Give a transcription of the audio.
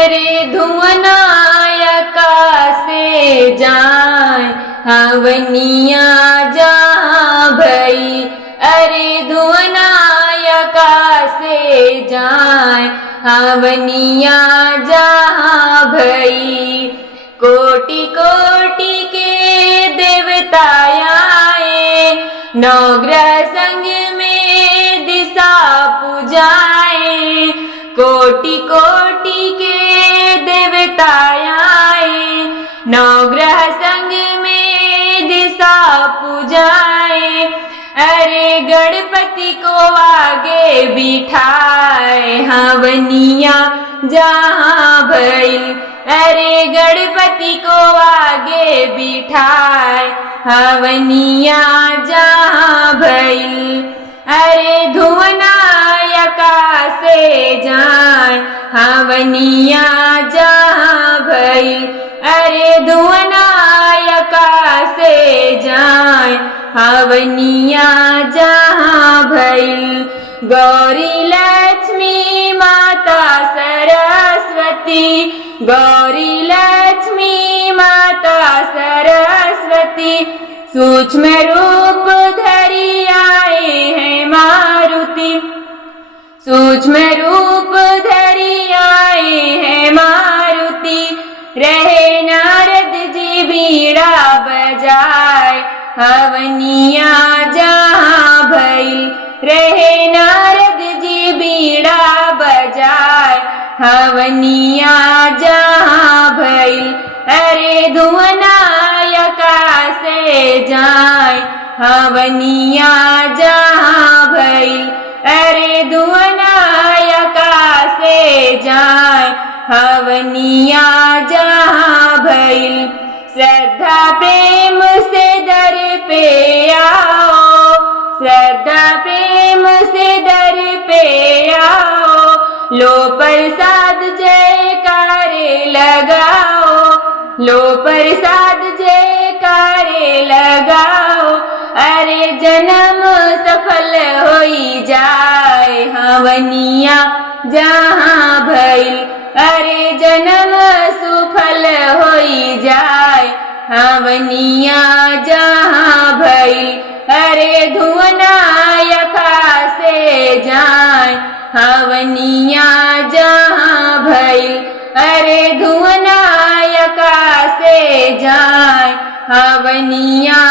अरे धुवनायका से जाए हवनिया जहाँ भई। अरे धुवनायका से जाए हवनिया जहाँ भई। कोटि कोटि के देवता आए, नवग्रह संग में दिशा पूजाए। कोटि कोटि के देवता आए, नवग्रह संग में दिशा पूजाए। अरे गणपति को आगे बिठाए हवनिया जहाँ भइल। अरे गणपति को आगे बिठाए हवनिया जहाँ भइल। अरे धुवनायका से जाए हवनिया जहाँ भइल। अरे धुवनायका से जाए हवनिया जहाँ भइल। गौरी लक्ष्मी माता सरस्वती, गौरी लक्ष्मी माता सरस्वती, सूक्ष्म रूप धरी आए हैं मारुति। सूक्ष्म रूप धरी आए हैं मारुति। रहे नारद जी बीड़ा बजाए हवनिया जहाँ भइल। रहे नारद जी बीड़ा बजाए हवनिया जहाँ भइल। अरे धुवनायका से जाए हवनिया जहाँ भइल। अरे धुवनायका से जाए हवनिया जहाँ भइल। श्रद्धा प्रेम से दर पे आओ, श्रद्धा प्रेम से दर पे आओ। लो प्रसाद जयकारे लगाओ, लो प्रसाद जयकारे लगाओ। अरे जन्म सफल होई जाए हवनिया जहाँ भइल। अरे जन्म सुफल होई जाए हवनिया जहाँ भइल। अरे धुवनायका से जाए हवनिया जहाँ भइल। अरे धुवनायका से जाए हवनिया